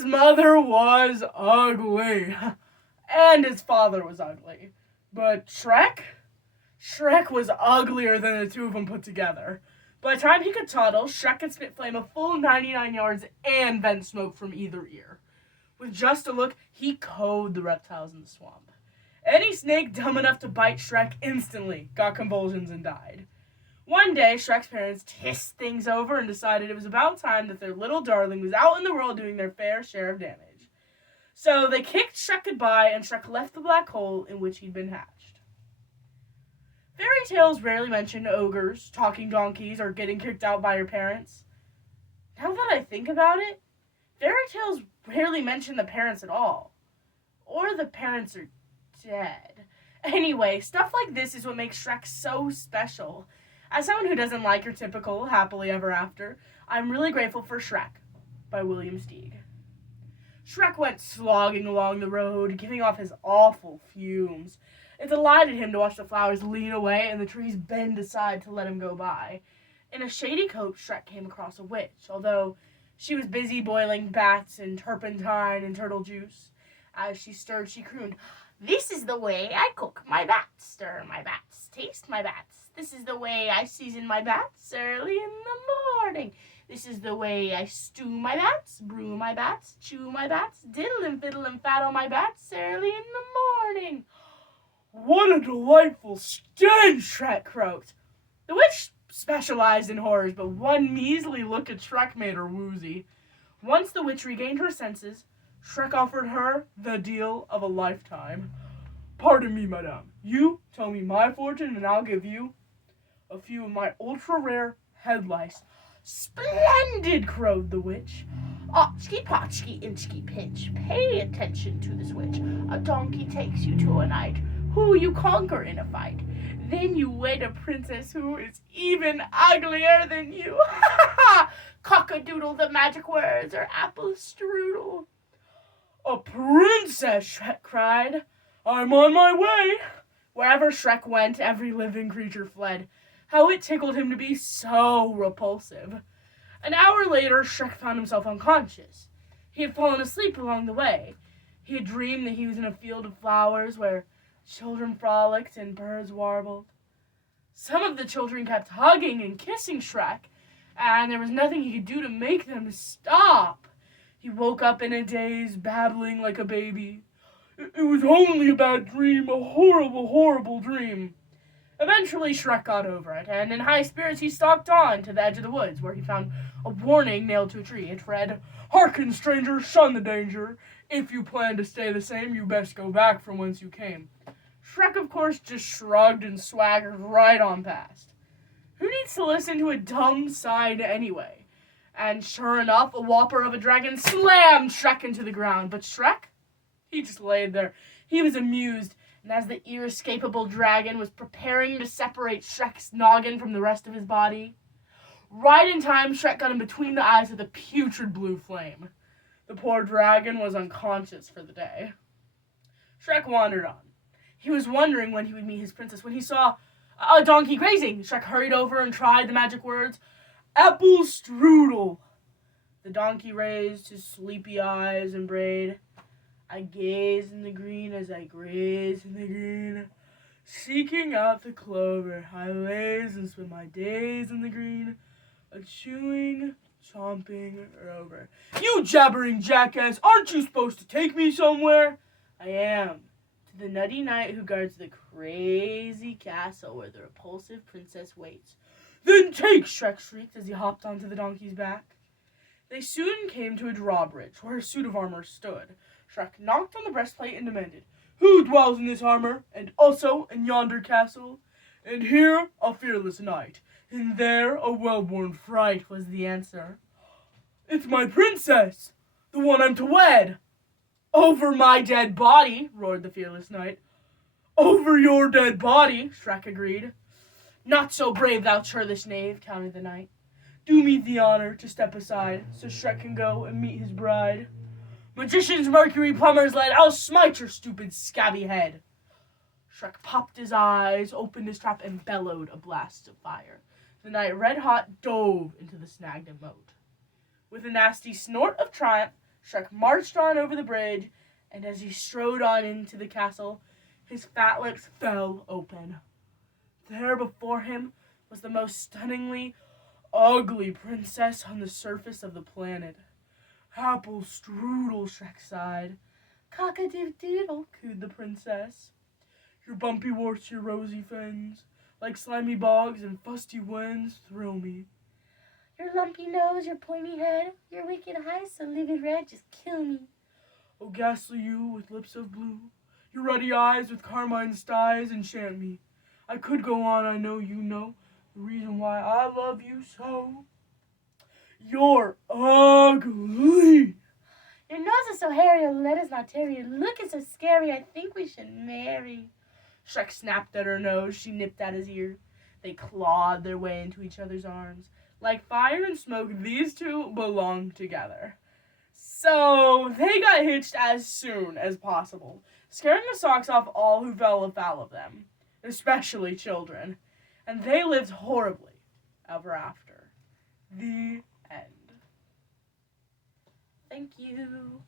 His mother was ugly, and his father was ugly. But Shrek was uglier than the two of them put together. By the time he could toddle, Shrek could spit flame a full 99 yards and vent smoke from either ear. With just a look, he cowed the reptiles in the swamp. Any snake dumb enough to bite Shrek instantly got convulsions and died. One day, Shrek's parents hissed things over and decided it was about time that their little darling was out in the world doing their fair share of damage. So they kicked Shrek goodbye, and Shrek left the black hole in which he'd been hatched. Fairy tales rarely mention ogres, talking donkeys, or getting kicked out by your parents. Now that I think about it, fairy tales rarely mention the parents at all. Or the parents are dead. Anyway, stuff like this is what makes Shrek so special. As someone who doesn't like your typical happily ever after, I'm really grateful for Shrek by William Steig. Shrek went slogging along the road, giving off his awful fumes. It delighted him to watch the flowers lean away and the trees bend aside to let him go by. In a shady copse, Shrek came across a witch, although she was busy boiling bats and turpentine and turtle juice. As she stirred, she crooned, "This is the way I cook my bats, stir my bats, taste my bats. This is the way I season my bats early in the morning. This is the way I stew my bats, brew my bats, chew my bats, diddle and fiddle and faddle my bats early in the morning." "What a delightful stench!" Shrek croaked. The witch specialized in horrors, but one measly look at Shrek made her woozy. Once the witch regained her senses, Shrek offered her the deal of a lifetime. "Pardon me, madame. You tell me my fortune, and I'll give you a few of my ultra-rare head lice." "Splendid!" crowed the witch. "Otchky, potchky, inchky, pinch. Pay attention to this witch. A donkey takes you to a knight, who you conquer in a fight. Then you wed a princess who is even uglier than you. Ha ha! Cock-a-doodle, the magic words are apple strudel." "A princess!" Shrek cried. "I'm on my way." Wherever Shrek went, every living creature fled. How it tickled him to be so repulsive. An hour later, Shrek found himself unconscious. He had fallen asleep along the way. He had dreamed that he was in a field of flowers where children frolicked and birds warbled. Some of the children kept hugging and kissing Shrek, and there was nothing he could do to make them stop. He woke up in a daze, babbling like a baby. It was only a bad dream, a horrible, horrible dream." Eventually, Shrek got over it, and in high spirits he stalked on to the edge of the woods, where he found a warning nailed to a tree. It read, "Hearken, stranger, shun the danger. If you plan to stay the same, you best go back from whence you came." Shrek, of course, just shrugged and swaggered right on past. Who needs to listen to a dumb sign anyway? And sure enough, a whopper of a dragon slammed Shrek into the ground. But Shrek, he just laid there. He was amused, and as the inescapable dragon was preparing to separate Shrek's noggin from the rest of his body, right in time, Shrek got him between the eyes with a putrid blue flame. The poor dragon was unconscious for the day. Shrek wandered on. He was wondering when he would meet his princess when he saw a donkey grazing. Shrek hurried over and tried the magic words, "Apple strudel." The donkey raised his sleepy eyes and brayed, "I gaze in the green as I graze in the green. Seeking out the clover, I laze and spend my days in the green. A chewing, chomping rover." "You jabbering jackass, aren't you supposed to take me somewhere?" "I am. To the nutty knight who guards the crazy castle where the repulsive princess waits." "Then take!" Shrek shrieked as he hopped onto the donkey's back. They soon came to a drawbridge where a suit of armor stood. Shrek knocked on the breastplate and demanded, "Who dwells in this armor, and also in yonder castle?" "And here a fearless knight, and there a well-born fright," was the answer. "It's my princess, the one I'm to wed." "Over my dead body," roared the fearless knight. "Over your dead body," Shrek agreed. "Not so brave, thou churlish knave," countered the knight. "Do me the honor to step aside, so Shrek can go and meet his bride." "Magician's mercury, plumber's lead, I'll smite your stupid scabby head." Shrek popped his eyes, opened his trap, and bellowed a blast of fire. The knight, red hot, dove into the snagged moat. With a nasty snort of triumph, Shrek marched on over the bridge, and as he strode on into the castle, his fat lips fell open. There before him was the most stunningly ugly princess on the surface of the planet. Apple strudel, Shrek sighed. Cock-a-doodle, cooed the princess. Your bumpy warts, your rosy fins, like slimy bogs and fusty winds, thrill me. Your lumpy nose, your pointy head, your wicked eyes so livid red, just kill me. O ghastly you with lips of blue, your ruddy eyes with carmine styes enchant me. I could go on, I know you know the reason why I love you so. You're ugly. Your nose is so hairy, your lead is not tarry, your look is so scary, I think we should marry. Shrek snapped at her nose, she nipped at his ear. They clawed their way into each other's arms. Like fire and smoke, these two belonged together. So they got hitched as soon as possible, scaring the socks off all who fell afoul of them, especially children. And they lived horribly ever after. The end. Thank you.